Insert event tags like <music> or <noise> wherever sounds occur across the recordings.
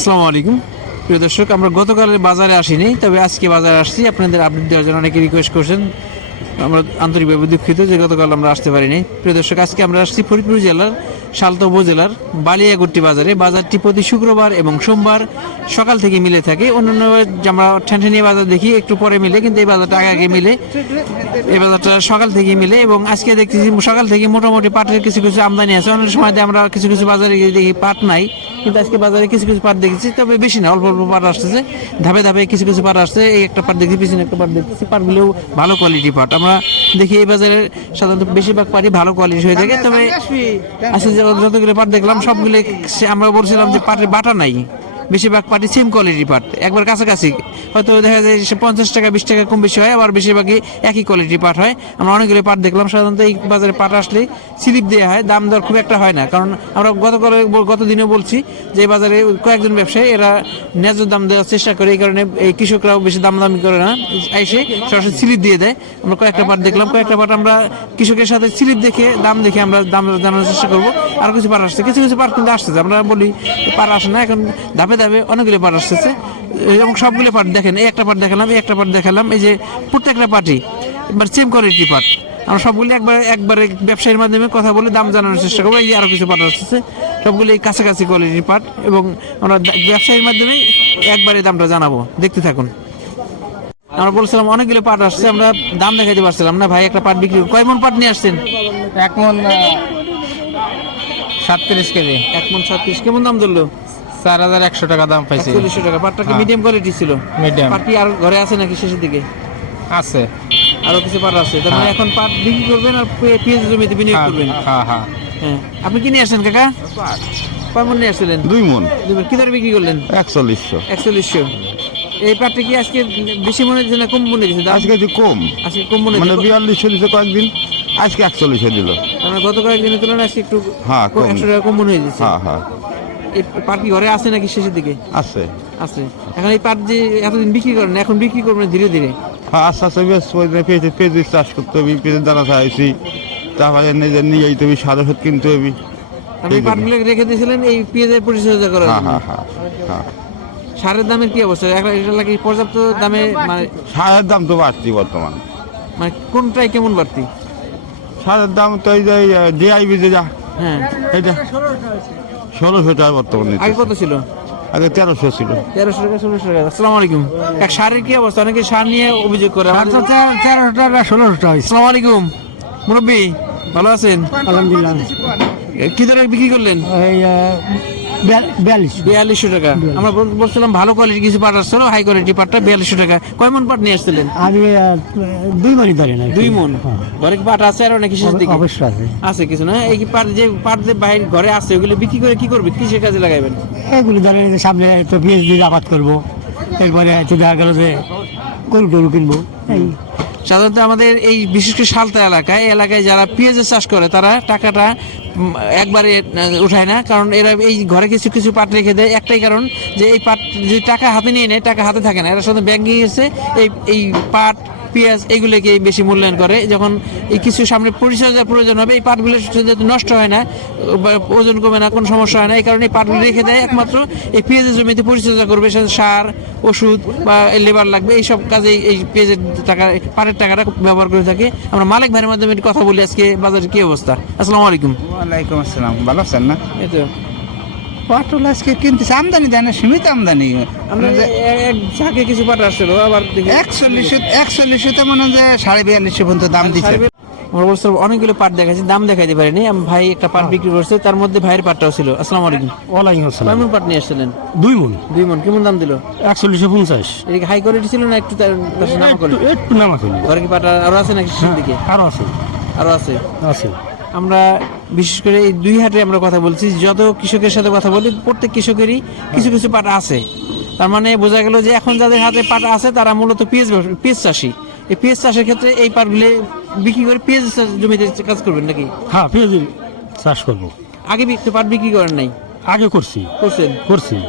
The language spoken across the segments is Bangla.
আসসালামু আলাইকুম। প্রিয় দর্শক, আমরা গতকালের বাজারে আসিনি, তবে আজকে বাজারে আসছি। আপনাদের আপডেট দেওয়ার জন্য অনেকে রিকোয়েস্ট করছেন। আমরা আন্তরিকভাবে দুঃখিত যে গতকাল আমরা আসতে পারিনি। প্রিয় দর্শক, আজকে আমরা আসছি ফরিদপুর জেলার সালতা উপজেলার বালিয়াগুট্টি বাজারে। বাজারটি প্রতি শুক্রবার এবং সোমবার সকাল থেকে মিলে থাকে। অন্যান্য আমরা ঠ্যানঠেনি বাজার দেখি, একটু পরে মিলে, কিন্তু এই বাজারটা আগে আগে মিলে। এই বাজারটা সকাল থেকে মিলে এবং আজকে দেখতেছি সকাল থেকে মোটামুটি পাটের কিছু কিছু আমদানি আছে। অনেক সময় আমরা কিছু কিছু বাজারে দেখি পাট নাই, কিন্তু আজকে বাজারে কিছু কিছু পাট দেখেছি, তবে বেশি না, অল্প অল্প পাট আসতেছে। ধাপে ধাপে কিছু কিছু পাট আসছে, এই একটা পাট দেখছি, পিছনে একটা পাট দেখতেছি। পাটগুলোও ভালো কোয়ালিটি পাট। আমরা দেখি এই বাজারে সাধারণত বেশিরভাগ পাটি ভালো কোয়ালিটি হয়ে থাকে তবে আজকে যে যতগুলো পাট দেখলাম সবগুলো আমরা বলছিলাম যে পাটের বাটা নাই। বেশিরভাগ পাটি সেম কোয়ালিটির পাট একবার কাছাকাছি, হয়তো দেখা যায় সে পঞ্চাশ টাকা, বিশ টাকা কম বেশি হয়, আবার বেশিরভাগই একই কোয়ালিটি পাট হয়। আমরা অনেকগুলো পাট দেখলাম, সাধারণত এই বাজারে পাট আসলে স্লিপ দেওয়া হয়, দাম দর খুব একটা হয় না। কারণ আমরা গতকাল গত দিনেও বলছি যে বাজারে কয়েকজন ব্যবসায়ী, এরা ন্যায্য দাম দেওয়ার চেষ্টা করে, এই কারণে এই কৃষকরাও বেশি দাম দামি করে না। এসে সরাসরি স্লিপ দিয়ে দেয়। আমরা কয়েকটা পাট দেখলাম, কয়েকটা পাট আমরা কৃষকের সাথে স্লিপ দেখে, দাম দেখে আমরা দাম জানার চেষ্টা করব। আর কিছু পাট আসছে, কিছু কিছু পাট কিন্তু আসছে। আমরা বলি, পাট আসে না, এখন ধাপে ধাপে অনেকগুলো পাট আসতেছে। এবং সবগুলো পাট দেখেন এই একটা পাট দেখালাম এই একটা পাট দেখালাম এই যে প্রত্যেকটা পাটি এবার সেম কোয়ালিটি পাট। আমরা সবগুলো একবার একবারে ব্যবসায়ীর মাধ্যমে কথা বলে দাম জানানোর চেষ্টা করব এই যে আরও কিছু পাট আসতেছে। সবগুলো এই কাছাকাছি কোয়ালিটির পাট এবং আমরা ব্যবসায়ীর মাধ্যমে একবারে দামটা জানাব। দেখতে থাকুন। আমরা বলছিলাম অনেকগুলো পাট আসছে আমরা দাম দেখাইতে পারছিলাম না। ভাই একটা পাট বিক্রি কয় মন পাট নিয়ে আসছেন? এক মন সাতত্রিশ কেজি। এক মন সাতত্রিশ। কেমন দাম ধরলো? চার হাজার একশো টাকা দাম পাইছি। একচল্লিশশো টাকা। পাটটা কি হ্যাঁ। মিডিয়াম কোয়ালিটি ছিল? মিডিয়াম পাট কি আর ঘরে আছে নাকি শেষের দিকে? আছে। আরও কিছু পাট আছে। তার মানে হ্যাঁ। এখন পাট বিক্রি করবেন আর পেঁয়াজ জমিতে বিনিয়োগ হ্যাঁ করবেন? হ্যাঁ হ্যাঁ। হ্যাঁ। আপনি কি নিয়ে আসছেন কাকা? কয় মন নিয়ে আসছিলেন? দুই মন। দুই মণ। কি দরে বিক্রি করলেন? একচল্লিশশো। একচল্লিশশো। এই পাটটা কি আজকে বেশি মনে দিচ্ছে না কম মনে দিচ্ছে দাম? আজকে যে কম। আজকে কম মনে মানে দিচ্ছে বিয়াল্লিশশো দিছে কয়েকদিন। আজকে একচল্লিশশো দিল। তার মানে গত কয়েকদিনের তুলনায় আজকে একটু হ্যাঁ, কম। একশো টাকা কম মনে হয়ে যাচ্ছে হ্যাঁ হ্যাঁ। পাট কি ঘরে আছে নাকি শেষের দিকে? আছে। আছে। এখন এই পাট যে এতদিন বিক্রি করেন এখন বিক্রি করবেন ধীরে ধীরে? হ্যাঁ আস্তে আস্তে বেশ পেঁচে পেঁচে চাষ করতে হবে দানা চাইছি। তারপরে নিয়ে যেতে হবে সাদা কিনতে হবে। আপনি। পাটগুলো রেখে দিয়েছিলেন এই পেঁয়াজের পরিচর্যা করার হ্যাঁ হ্যাঁ সারের দামের কি অবস্থা? এটা লাগে পর্যাপ্ত দামে মানে সারের দাম তো বাড়তি বর্তমান। মানে কোনটাই কেমন বাড়তি? সারের দাম তো এই যে ডিআইবি যে যা হ্যাঁ। এটা ষোলোশো টাকা বর্তমানে আগে কত ছিল? আগে তেরোশো ছিল। তেরোশো টাকা ষোলোশো টাকা। আসসালামু আলাইকুম। এক সারের কি অবস্থা? অনেকে সার নিয়ে অভিযোগ করে। তেরোশো টাকা ষোলোশো টাকা আসসালামু আলাইকুম। মুরব্বী ভালো আছেন? আলহামদুলিল্লাহ। কি দরে বিক্রি করলেন? এই বিয়াল্লিশশো টাকা। আমরা বলছিলাম ভালো কোয়ালিটি কিছু পাট আসছিল হাই কোয়ালিটি পাটটা বিয়াল্লিশশো টাকা। কয় মন পাট নিয়ে আসছিলেন? আমি দুই মানি ধরে না দুই মন? ঘরে কি পাট আছে আর নাকি শেষ দিকে? অবশ্যই আছে। আছে কিছু না? এই পাট যে পাট যে বাইরে ঘরে আছে ওগুলো বিক্রি করে কি করবে কিসের কাজে লাগাইবেন? এগুলি ধরেন সামনে তো পিএইচ দিয়ে আবাদ করব। এরপরে হয়তো দেখা গেল যে গরু টরু কিনবো। এই। সাধারণত আমাদের এই বিশেষ করে সালতা এলাকায় এলাকায় যারা পেঁয়াজের চাষ করে তারা টাকাটা একবারে উঠায় না। কারণ এরা এই ঘরে কিছু কিছু পাট রেখে দেয়। একটাই কারণ যে এই পাট যদি টাকা হাতে নিয়ে নেয়, টাকা হাতে থাকে না। এরা সাথে ব্যাঙ্কিং এসে এই এই পাট পেঁয়াজ এইগুলোকে বেশি মূল্যায়ন করে। যখন কিছু সামনে পরিচর্যার প্রয়োজন হবে এই পাটগুলো যাতে নষ্ট হয় না ওজন কমে না কোনো সমস্যা হয় না। এই কারণে এই পাটগুলো রেখে দেয়। একমাত্র এই পেঁয়াজের জমিতে পরিচর্যা করবে সাথে সার ওষুধ বা লেবার লাগবে। এইসব কাজে এই পেঁয়াজের টাকা পাটের টাকাটা ব্যবহার করে থাকে। আমরা মালিক ভাইয়ের মাধ্যমে কথা বলি আজকে বাজারের কি অবস্থা। আসসালামু আলাইকুম। ওয়ালাইকুম আসসালাম। ভালো আছেন না? এই তো। পটল আজকে কিনতেছে আমদানি দেয় না সীমিত আমদানি। আমরা এ- এক ঝাঁকে কিছু পাট আসছিল আবার একচল্লিশশো একচল্লিশশো মনে হয় সাড়ে বিয়াল্লিশশো পর্যন্ত দাম দিচ্ছে। আমরা বলছিলাম অনেকগুলো পাট দেখাচ্ছি দাম দেখাইতে পারিনি। আমি ভাই একটা পাট বিক্রি করছে তার মধ্যে ভাইয়ের পাটটাও ছিল। আসসালামু আলাইকুম। ওয়ালাইকুম আসসালাম। কেমন পাট নিয়ে আসছিলেন? দুই মন। দুই মন কেমন দাম দিল? একচল্লিশশো পঞ্চাশ। এদিকে হাই কোয়ালিটি ছিল না একটু নামা quality? একটু নামা করি ঘরে কি পাট আরও আছে নাকি শেষের দিকে? আরও আছে। আরও আছে। আছে। আমরা বিশেষ করে এই দুই হাটে আমরা কথা বলছি যত কৃষকের সাথে কথা বলি প্রত্যেক কৃষকেরই কিছু কিছু পাট আছে। তার মানে বোঝা গেল যে এখন যাদের হাতে পাট আছে তারা মূলত পেঁয়াজ পেঁয়াজ চাষি। এই পেঁয়াজ চাষের ক্ষেত্রে এই পাটগুলো বিক্রি করে পেঁয়াজ জমিতে কাজ করবেন নাকি? হ্যাঁ পেঁয়াজ চাষ করব। আগে পাট বিক্রি করেন নাই? আগে করছি। করছেন? করছি।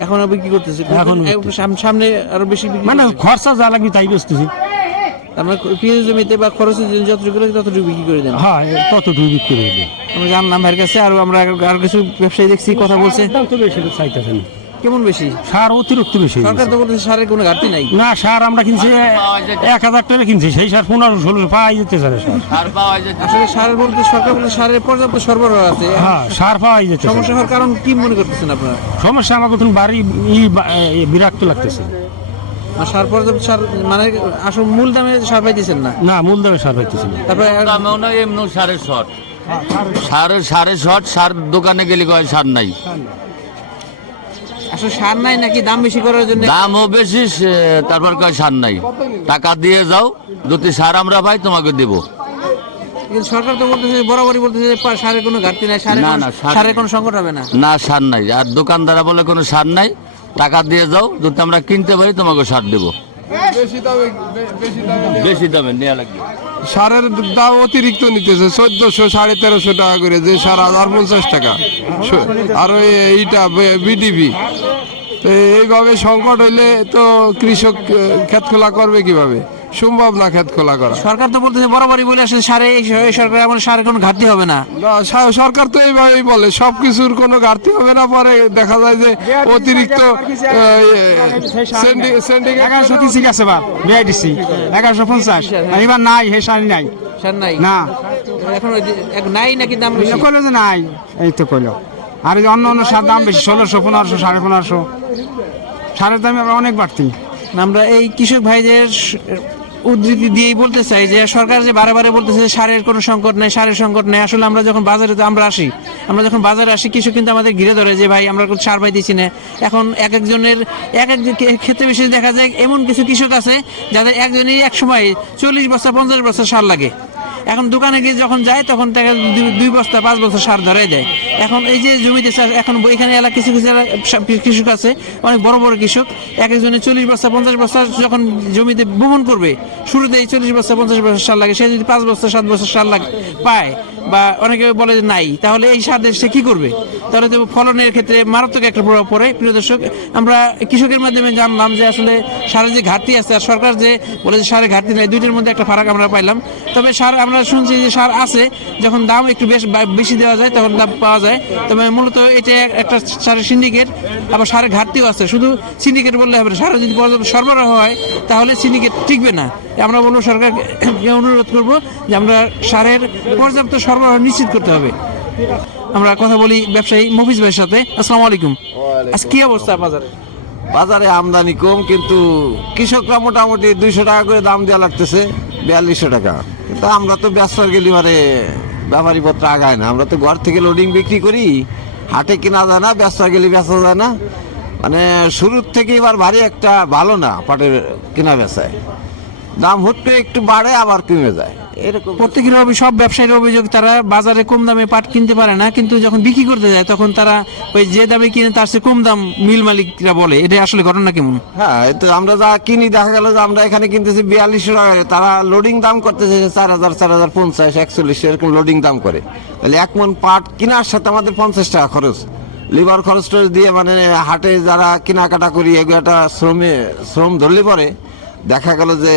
এখন বিক্রি করতেছে। এখন এখন সাম- সামনে আরও বেশি মানে। খরচা যা লাগবে তাই বেচতেছি। তার মানে জমিতে বা খরচের জন্য যতটুকু লাগে ততটুকু বিক্রি করে দেন। হ্যাঁ ততটুকু বিক্রি করে দিই আমরা জানলাম ভাইয়ের কাছে আর আমরা আরো- কিছু ব্যবসায়ী দেখছি কথা বলছে। দাম তো বেশি চাইতেছে না কেমন বেশি? সার অতিরিক্ত বেশি সরকার তো বলতেছে সারের কোনো ঘাটতি নাই। না সার আমরা কিনছি এক হাজার টাকা কিনছি সেই সার পনেরো ষোলোশো পাওয়াই যেতে স্যার সার। আসলে সারের বলতে সরকার বলতে সারের পর্যাপ্ত সরবরাহ আছে। হ্যাঁ সার পাওয়াই যেতে সমস্যা হওয়ার কারণ কি মনে করতেছেন আপনারা? সমস্যা আমাকে তখন বাড়ি বিরক্ত লাগতেছে। আর সার পর্যাপ্ত সার মানে আসল মূল দামে সার পাইতেছেন না? না মূল দামে সার পাইতেছি না। তারপরে দামেও এমনিও সারের শর্ট সারের সারের শর্ট সার দোকানে গেলে কয় সার নাই? আসলে সার নাই নাকি দাম বেশি করার জন্য? দামও বেশি তারপর কয় সার নাই? টাকা দিয়ে যাও যদি সার আমরা পাই তোমাকে দেবো। কিন্তু সরকার তো বলতেছে বরাবরই বলতেছে সারের কোনো ঘাটতি নাই সারের না, কোনো- না, সারের কোনো সংকট হবে না। না সার নাই। আর দোকানদারা বলে কোনো সার নাই। টাকা দিয়ে যাও যদি আমরা কিনতে পারি তোমাকে সার দেবো। বেশি দামে নেওয়া লাগবে। সারের দাম অতিরিক্ত নিতেছে চোদ্দশো সাড়ে তেরোশো টাকা করে যে সার হাজার পঞ্চাশ টাকা। আর এইটা বিডিপি। তো এইভাবে সংকট হইলে তো কৃষক খেত খোলা করবে কীভাবে? সম্ভব না ক্ষেত খোলা করা। সরকার তো বলতেছে বরাবরই বলে আসছে সারে এই সরকার এমন সারের কোনো ঘাটতি হবে না। সরকার তো এইভাবেই বলে সব কিছুর কোনো ঘাটতি হবে না পরে দেখা যায় যে অতিরিক্ত এগারোশো তিরিশ গেছে বা বিআইডিসি। এগারোশো পঞ্চাশ। এবার নাই। হে সার নাই। সার নাই? না। এখন নাই নাকি দাম কইলো যে নাই এই তো কইলো। আর এই অন্য অন্য সার দাম বেশি ষোলোশো পনেরোশো সাড়ে পনেরোশো। সারের দাম আবার অনেক বাড়তি। আমরা এই কৃষক ভাইদের উদ্ধৃতি দিয়েই বলতে চাই যে সরকার যে বারে বারে বলতেছে সারের কোনো সংকট নেই, সারের সংকট নেই, আসলে আমরা যখন বাজারে তো আমরা আসি, আমরা যখন বাজারে আসি কৃষক কিন্তু আমাদের ঘিরে ধরে যে ভাই আমরা সার পাইতেছি না। এখন এক একজনের, এক এক ক্ষেত্রে বিশেষ দেখা যায় এমন কিছু কৃষক আছে যাদের একজনই এক সময় চল্লিশ বস্তা, পঞ্চাশ বস্তা সার লাগে। এখন দোকানে গিয়ে যখন যায়, তখন তাকে দুই বস্তা, পাঁচ বস্তা সার ধরাই দেয়। এখন এই যে জমিতে চাষ, এখন এখানে এলাকা কিছু কিছু কৃষক আছে, অনেক বড় বড় কৃষক। এক একজনে চল্লিশ বস্তা, পঞ্চাশ বস্তা যখন জমিতে বহন করবে শুরুতে এই চল্লিশ বস্তা, পঞ্চাশ বস্তা সার লাগে, সে যদি পাঁচ বস্তা, সাত বস্তা সার লাগে পায় বা অনেকে বলে যে নাই, তাহলে এই সার সে কি করবে? তাহলে তো ফলনের ক্ষেত্রে মারাত্মক একটা প্রভাব পড়ে। প্রিয় দর্শক, আমরা কৃষকের মাধ্যমে জানলাম যে আসলে সারের যে ঘাটতি আছে, আর সরকার যে বলে যে সারের ঘাটতি নাই, দুইটার মধ্যে একটা ফারাক আমরা পাইলাম। তবে সার, আমরা শুনছি যে সার আছে, যখন দাম একটু বেশ বেশি দেওয়া যায়, তখন দাম পাওয়া যায়। তবে মূলত এটা একটা সারের সিন্ডিকেট আবার সারের ঘাটতিও আছে। শুধু সিন্ডিকেট বললে হবে না, সারের যদি পর্যাপ্ত সরবরাহ হয়, তাহলে সিন্ডিকেট টিকবে না। আমরা বলব সরকারকে <coughs> অনুরোধ করব যে আমরা সারের পর্যাপ্ত সরবরাহ নিশ্চিত করতে হবে। আমরা কথা বলি ব্যবসায়ী মফিজ ভাইয়ের সাথে। আসসালামু আলাইকুম। আজ কি অবস্থা বাজারে? বাজারে আমদানি কম কিন্তু কৃষকরা মোটামুটি দুইশো টাকা করে দাম দেওয়া লাগতেছে বিয়াল্লিশশো টাকা। কিন্তু আমরা তো ব্যস্ত গেলি মানে ব্যাপারী পত্র আগায় না। আমরা তো ঘর থেকে লোডিং বিক্রি করি হাটে কেনা যায় না ব্যস্ত গেলে বেচা যায় না। মানে শুরুর থেকে এবার ভারী একটা ভালো না পাটের কেনা বেচায়। দাম হুট করে একটু বাড়ে আবার কমে যায়। এরকম। প্রত্যেকের অভি- সব ব্যবসায়ীর অভিযোগ তারা বাজারে কম দামে পাট কিনতে পারে না কিন্তু যখন বিক্রি করতে যায় তখন তারা ওই যে দামে কিনে তার চেয়ে কম দাম মিল মালিকরা বলে। এটা আসলে ঘটনা কেমন? হ্যাঁ তো আমরা যা কিনি দেখা গেল যে আমরা এখানে কিনতেছি বিয়াল্লিশশো টাকা তারা লোডিং দাম করতেছে যে চার হাজার চার হাজার পঞ্চাশ একচল্লিশ এরকম লোডিং দাম করে। তাহলে এক মন পাট কেনার সাথে আমাদের পঞ্চাশ টাকা খরচ। লিভার খরচ টরচ দিয়ে মানে হাটে যারা কেনাকাটা করি এগুলো একটা শ্রমে শ্রম ধরলে পরে দেখা গেল যে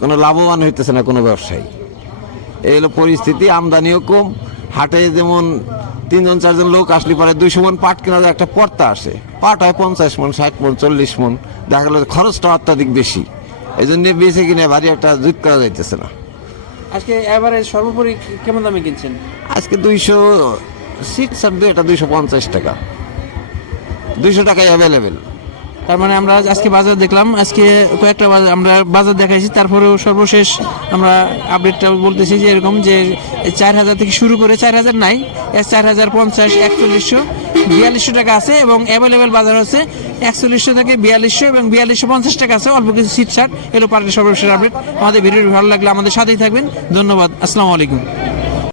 কোনো লাভবান হইতেছে না কোনো ব্যবসায়ী। এই হলো পরিস্থিতি আমদানিও কম হাটে যেমন তিনজন চারজন লোক আসলে পরে দুইশো মন পাট কেনা যায় একটা পর্তা আসে। পাট হয় পঞ্চাশ মন ষাট মন চল্লিশ মন দেখা গেলো খরচটা অত্যাধিক বেশি। এই জন্য বেঁচে কিনে ভারী একটা জুত করা যাইতেছে না। আজকে এবারে সর্বোপরি কেমন দামে কিনছেন? আজকে দুইশো সিট সার এটা দুইশো পঞ্চাশ টাকা। দুইশো টাকায় অ্যাভেলেবেল তার মানে আমরা আজকে বাজার দেখলাম, আজকে কয়েকটা বাজার আমরা বাজার দেখাইছি, তারপরেও সর্বশেষ আমরা আপডেটটা বলতেছি যে এরকম যে চার হাজার থেকে শুরু করে চার হাজার নাই চার হাজার পঞ্চাশ, একচল্লিশশো, বিয়াল্লিশশো টাকা আছে এবং অ্যাভেলেবেল বাজার হচ্ছে একচল্লিশশো থেকে বিয়াল্লিশশো এবং বিয়াল্লিশশো পঞ্চাশ টাকা আছে, অল্প কিছু সিট শার্ট এলো পার্কের সর্বশেষ আপডেট আমাদের ভিডিওটি ভালো লাগলে আমাদের সাথেই থাকবেন। ধন্যবাদ। আসসালামু আলাইকুম।